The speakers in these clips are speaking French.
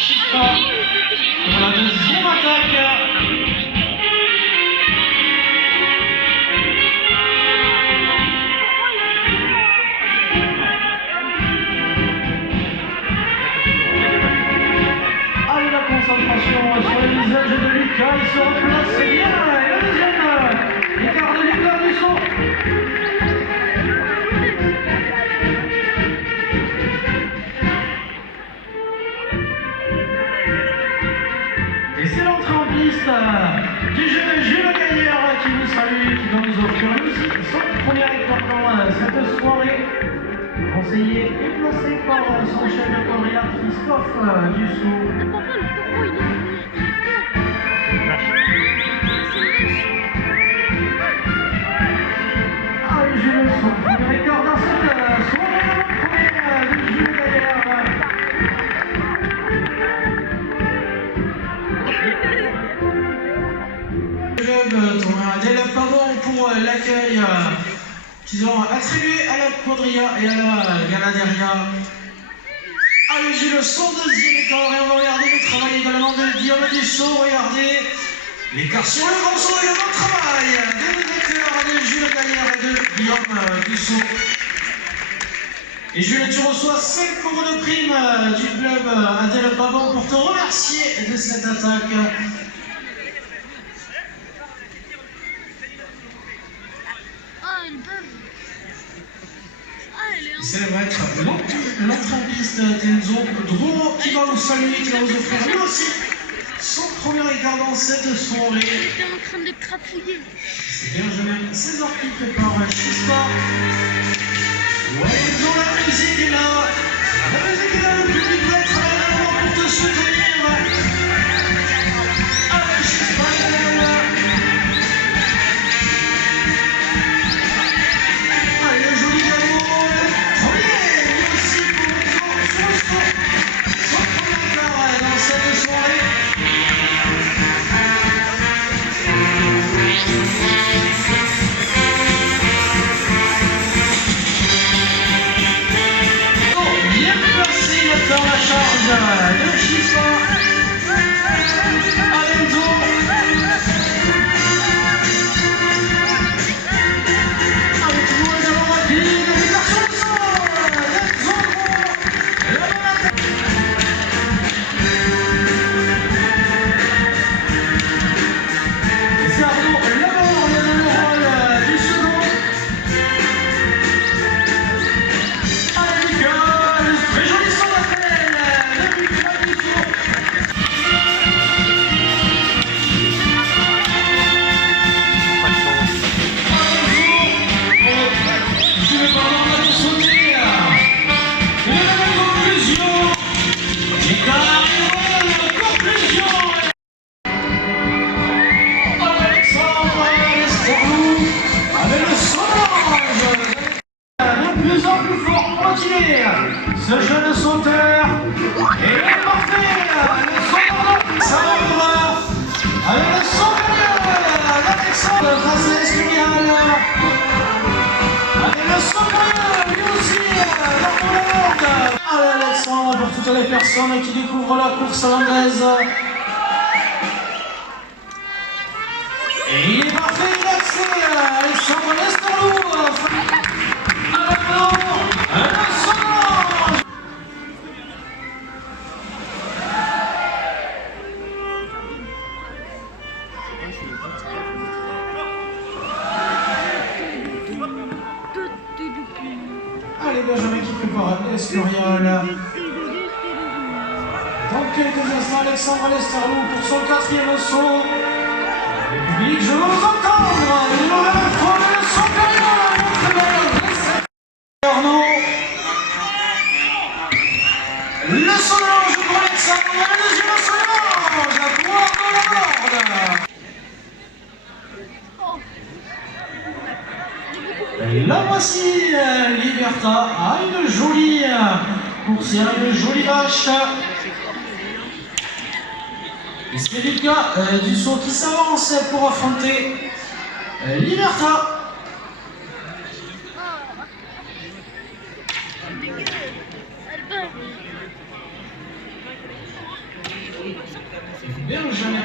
Chispa pour la deuxième attaque. Allez, la concentration sur le visage de Lucas, il se replace bien. Et le deuxième écart de Lucas Dussault. Et c'est l'entrée en piste du jeune Jules Gaillard qui nous salue, qui va nous offrir lui aussi son premier écart dans cette soirée. Conseillé et placé par son chef de carrière Christophe Dussault. Allez Jules, son premier écart dans cette soirée de Jules Gaillard. Dès le pardon pour l'accueil qu'ils ont attribué à la Quadrilla et à la Ganaderia. Allez Jules, son deuxième écart, et on va regarder le travail également de Guillaume Dussault. Regardez l'écart sur le grand saut et le bon travail des deux éclairs de Jules Gaillard et de Guillaume Dussault. Et Jules, tu reçois 5 euros de prime du club Adèle Pabon pour te remercier de cette attaque. Ça va être l'entrée en piste d'Enzo Drouot qui va nous saluer, qui va nous offrir lui aussi son premier écart dans cette soirée. J'étais en train de crapouiller. C'est Benjamin César qui prépare Chispa. Ouais, ils ont la musique est là. La musique est là, le public va être là pour te soutenir. Allez, Chispa, allez, le joli galop. Dans la charge de Chispa, Alenzo. Allez, toujours les allants rapides, les garçons de sol, Enzo Drouot, la bonne attaque. Et c'est Arnaud Laborde dans le rôle du second. Allez, Lucas, très joli son appel. Ce jeune sauteur est parfait, le son ça va avec le son gagnant, l'Alexandre Français Espinial, avec le son gagnant, lui aussi, l'Arnaud. Allez Alexandre, pour toutes les personnes qui découvrent la course landaise. Et il est parfait, il accède, Alexandre Lesterlou. Allez, Benjamin qui prépare l'Espurial. Dans quelques instants, Alexandre Lesterlou pour son 4e saut. Le public, je veux vous entendre. Une nouvelle fois, le son gagnant. Arnaud. Le son d'ange pour Alexandre. Le deuxième son d'ange pour Arnaud Laborde. Et là voici Liberta a une jolie coursière, une jolie vache. Et c'est Lucas Dussault qui s'avance pour affronter Liberta. Benjamin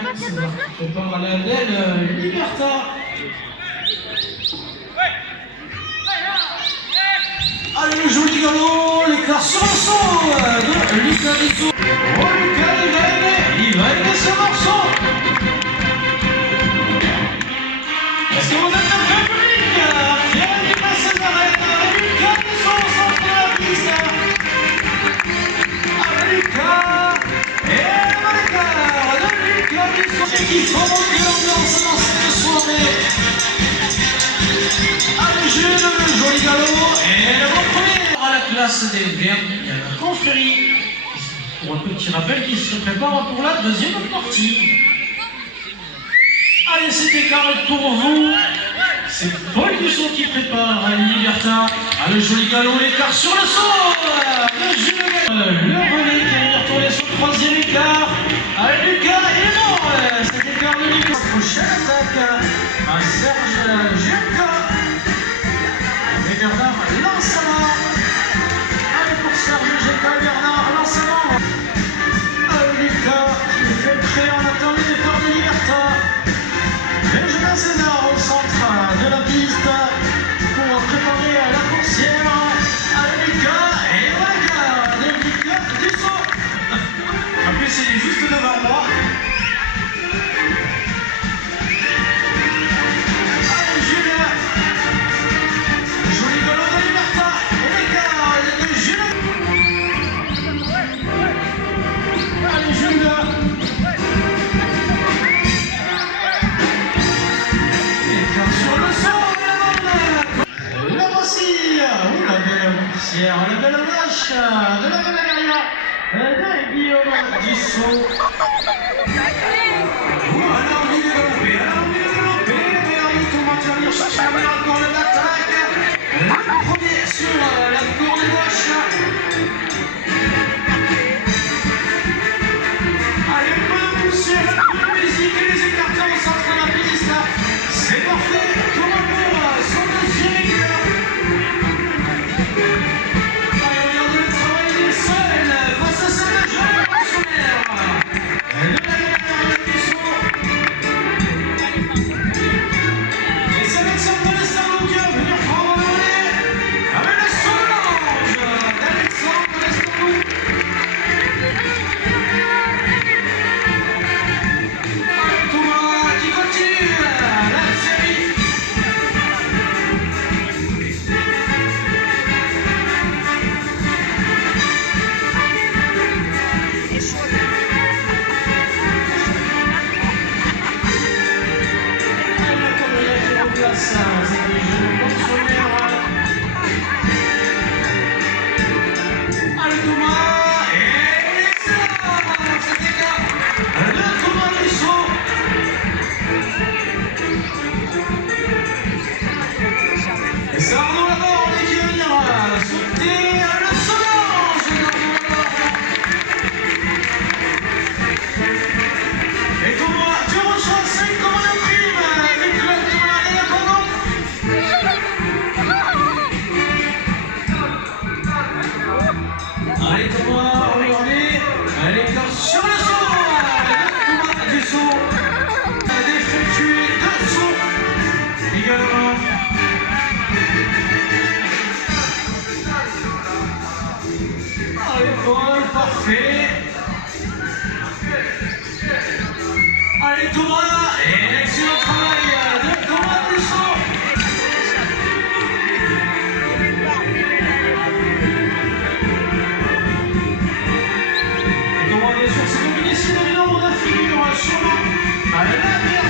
prépare la belle Liberta. Allez, le joli galop, l'écart sur le saut de Lucas Dissot. Oh, Lucas, il va aimer ce morceau. Est-ce que vous êtes prêts, public? Pierre du Passé d'arrêt, Lucas Dissot au centre de la piste. Allez, Lucas, et le l'écart de Lucas Dissot. Et qui faut monter l'ambiance dans cette soirée. Allez, Jules, le joli galop, et le bon premier. À la classe des Verts, il y a la confrérie. Pour un petit rappel qui se prépare pour la deuxième partie. Allez, cet écart est pour vous. C'est Paul Dussault qui prépare Liberta. Ah, le joli galop, l'écart sur le saut. Le Jules, le relais qui vient retourner sur le troisième écart. Allez, Lucas, il est mort. Cet écart de Lucas. Prochaine attaque à Serge Gianca. Et Bernard lancement. Allez, pour Serge Gianca, Bernard lancement. Lucas qui fait le prêt en attendant le départ de Liberta. Benjamin César au centre de la piste pour préparer la coursière. Allez, Lucas, et voilà de Lucas Dussault. En plus, il est juste devant moi. Allez, Julien. Joli galop de Liberta. Et l'écart de Julien. Allez, Julien. L'écart sur le saut de la balle. Là voici. Oh, la belle coursière, la belle vache de la Galeria de Guillaume Dussault. Oh, elle a envie de développer, mais Henri Thomas qui va venir chercher la balle encore de l'attaque. Le premier sur la corde gauche. Allez, un peu de poussière, un peu de musique et les écarteurs au centre de la piste. C'est parfait, Thomas pour son deuxième écart. Allez, regardez le travail des seuls face à cette jeune pensionnaire. Le Galeria Dussault. Et c'est Alexandre Lestardo qui va venir prendre le relais avec le Solange d'Alexandre Lestardo. Thomas qui continue la série. Allez, le Galeria qui remplace cette jeune pensionnaire. Allez, Thomas, et excellent cet écart de Thomas Dussault. Et c'est Arnaud Laborde qui va venir sauter le Solange d'Arnaud Laborde. Et Thomas, tu reçois 5 comme la prime du club de la Réa Pardon. Allez Thomas, regardez, l'écart sur le saut de Thomas Dussault. D'effectuer 2 sauts également. Allez Paul, parfait. Allez Thomas, et excellent travail de Thomas Dussault. Et Thomas bien sûr c'est combiné ici de nombre de figures sur la dernière